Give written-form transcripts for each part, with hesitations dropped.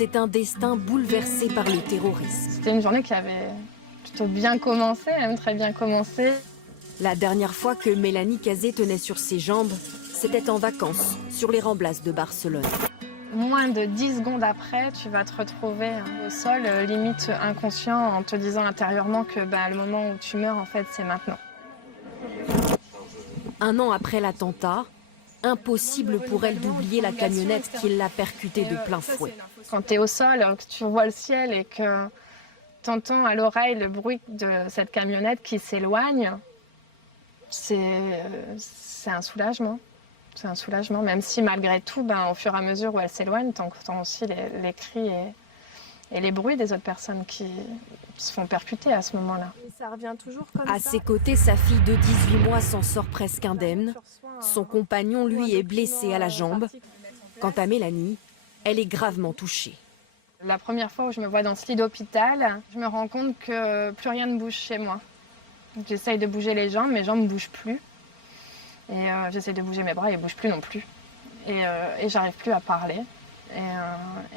C'est un destin bouleversé par le terrorisme. C'était une journée qui avait plutôt bien commencé, même très bien commencé. La dernière fois que Mélanie Cazet tenait sur ses jambes, c'était en vacances, sur les Ramblas de Barcelone. Moins de 10 secondes après, tu vas te retrouver au sol, limite inconscient, en te disant intérieurement que le moment où tu meurs, en fait, c'est maintenant. Un an après l'attentat, impossible pour elle d'oublier la camionnette qui l'a percutée de plein fouet. Quand tu es au sol, que tu vois le ciel et que tu entends à l'oreille le bruit de cette camionnette qui s'éloigne, c'est un soulagement. C'est un soulagement, même si malgré tout, au fur et à mesure où elle s'éloigne, tu entends aussi les cris et les bruits des autres personnes qui se font percuter à ce moment-là. Ça revient toujours comme à ses côtés, sa fille de 18 mois s'en sort presque indemne. Son compagnon, lui, est blessé à la jambe. Quant à Mélanie, elle est gravement touchée. La première fois où je me vois dans ce lit d'hôpital, je me rends compte que plus rien ne bouge chez moi. J'essaye de bouger les jambes, mes jambes ne bougent plus. Et j'essaie de bouger mes bras, ils ne bougent plus non plus. Et j'arrive plus à parler.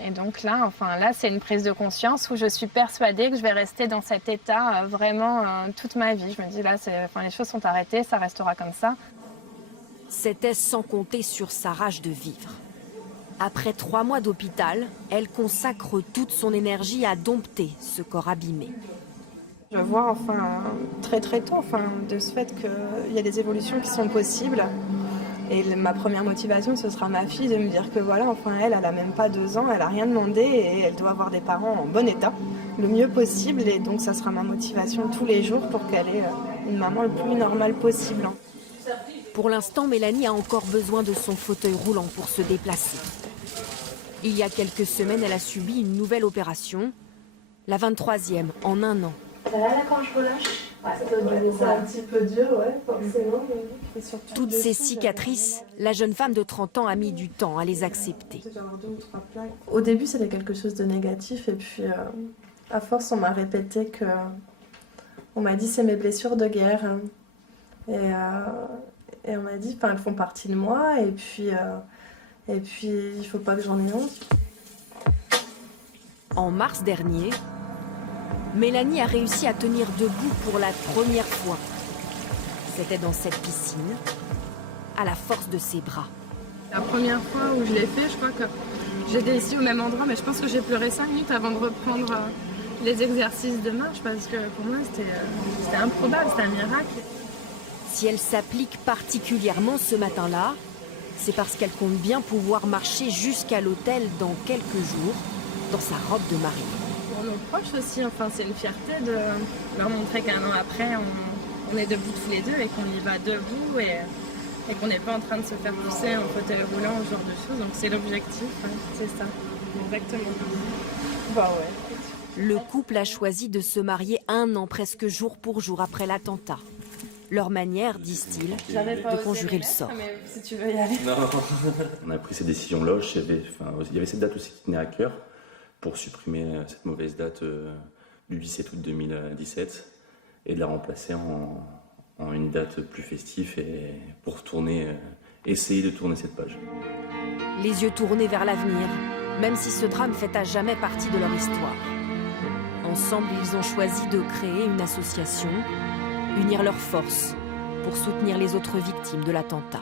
Et donc là, c'est une prise de conscience où je suis persuadée que je vais rester dans cet état vraiment toute ma vie. Je me dis là, les choses sont arrêtées, ça restera comme ça. C'était sans compter sur sa rage de vivre. Après 3 mois d'hôpital, elle consacre toute son énergie à dompter ce corps abîmé. Je vois très très tôt de ce fait qu'il y a des évolutions qui sont possibles. Et ma première motivation, ce sera ma fille de me dire que voilà, elle a même pas 2 ans, elle a rien demandé et elle doit avoir des parents en bon état, le mieux possible. Et donc ça sera ma motivation tous les jours pour qu'elle ait une maman le plus normale possible. Pour l'instant, Mélanie a encore besoin de son fauteuil roulant pour se déplacer. Il y a quelques semaines, elle a subi une nouvelle opération, la 23e en 1 an. Ça va là quand je relâche? C'est un petit peu dur, ouais, forcément. Toutes ces cicatrices, la jeune femme de 30 ans a mis du temps à les accepter. Au début, c'était quelque chose de négatif et puis à force, on m'a répété que... On m'a dit c'est mes blessures de guerre. Et on m'a dit, elles font partie de moi et puis il faut pas que j'en ai honte. En mars dernier, Mélanie a réussi à tenir debout pour la première fois. C'était dans cette piscine, à la force de ses bras. La première fois où je l'ai fait, je crois que j'étais ici au même endroit, mais je pense que j'ai pleuré 5 minutes avant de reprendre les exercices de marche, parce que pour moi, c'était improbable, c'était un miracle. Si elle s'applique particulièrement ce matin-là, c'est parce qu'elle compte bien pouvoir marcher jusqu'à l'hôtel dans quelques jours, dans sa robe de mariée. Pour nos proches aussi, c'est une fierté de leur montrer qu'1 an après, on est debout tous les deux et qu'on y va debout et qu'on n'est pas en train de se faire pousser en fauteuil roulant, ce genre de choses. Donc c'est l'objectif, c'est ça, exactement. Le couple a choisi de se marier 1 an presque jour pour jour après l'attentat. Leur manière, disent-ils, de conjurer le sort. Si tu veux y aller. Non. On a pris ces décisions-là. Il y avait cette date aussi qui tenait à cœur pour supprimer cette mauvaise date du 17 août 2017 et de la remplacer en une date plus festive et pour essayer de tourner cette page. Les yeux tournés vers l'avenir, même si ce drame fait à jamais partie de leur histoire. Ensemble, ils ont choisi de créer une association, unir leurs forces pour soutenir les autres victimes de l'attentat.